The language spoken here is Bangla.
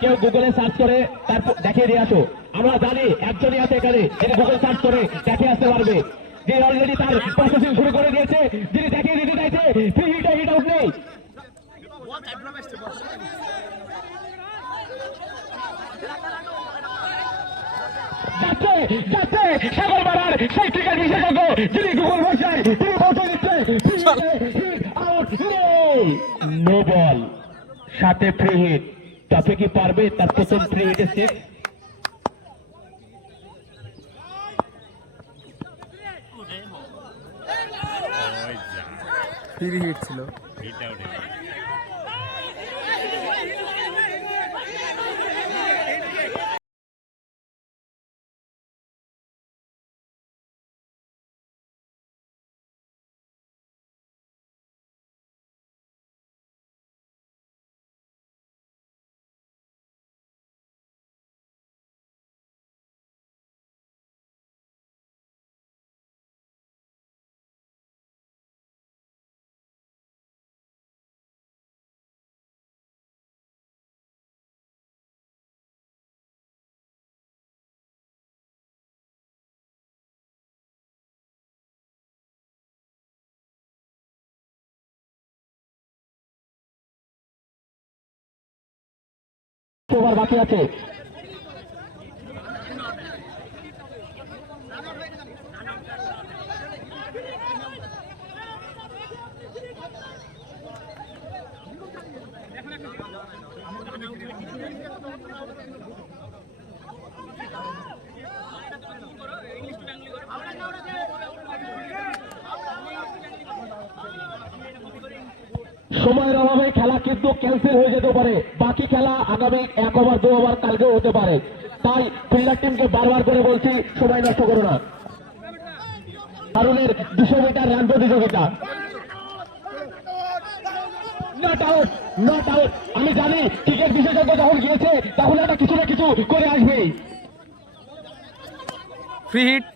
কেউ গুগলে সার্চ করে, তারপর দেখিয়ে দিয়ে আসো। আমরা জানি একজনই আছে এখানে, যিনি গুগল সার্চ করে দেখে আসতে পারবে। যে অলরেডি তার প্রসেসিং শুরু করে দিয়েছে, যিনি দেখিয়ে দিতে চাইছে হিট হিট আউট নেই। যিনি সাথে ফ্রি হিট তবে কি পারবে? তার প্রথম ফ্রি হিটের সেট ওই যা। হিট ছিল। ওভার বাকি আছে। সময়ের অভাবে খেলা কিন্তু ক্যান্সেল হয়ে যেতে পারে। বাকি খেলা আগামী এক ওভার দু ওভার কালকেও হতে পারে। তাই ফিল্ডার টিমকে বারবার করে বলছি, সময় নষ্ট করো না। দারুণের দুশো মিটার রান প্রতিযোগিতা। নট আউট নট আউট আমি জানি ক্রিকেট বিশেষজ্ঞ যখন গিয়েছে, তখন একটা কিছু না কিছু করে আসবেই। Free hit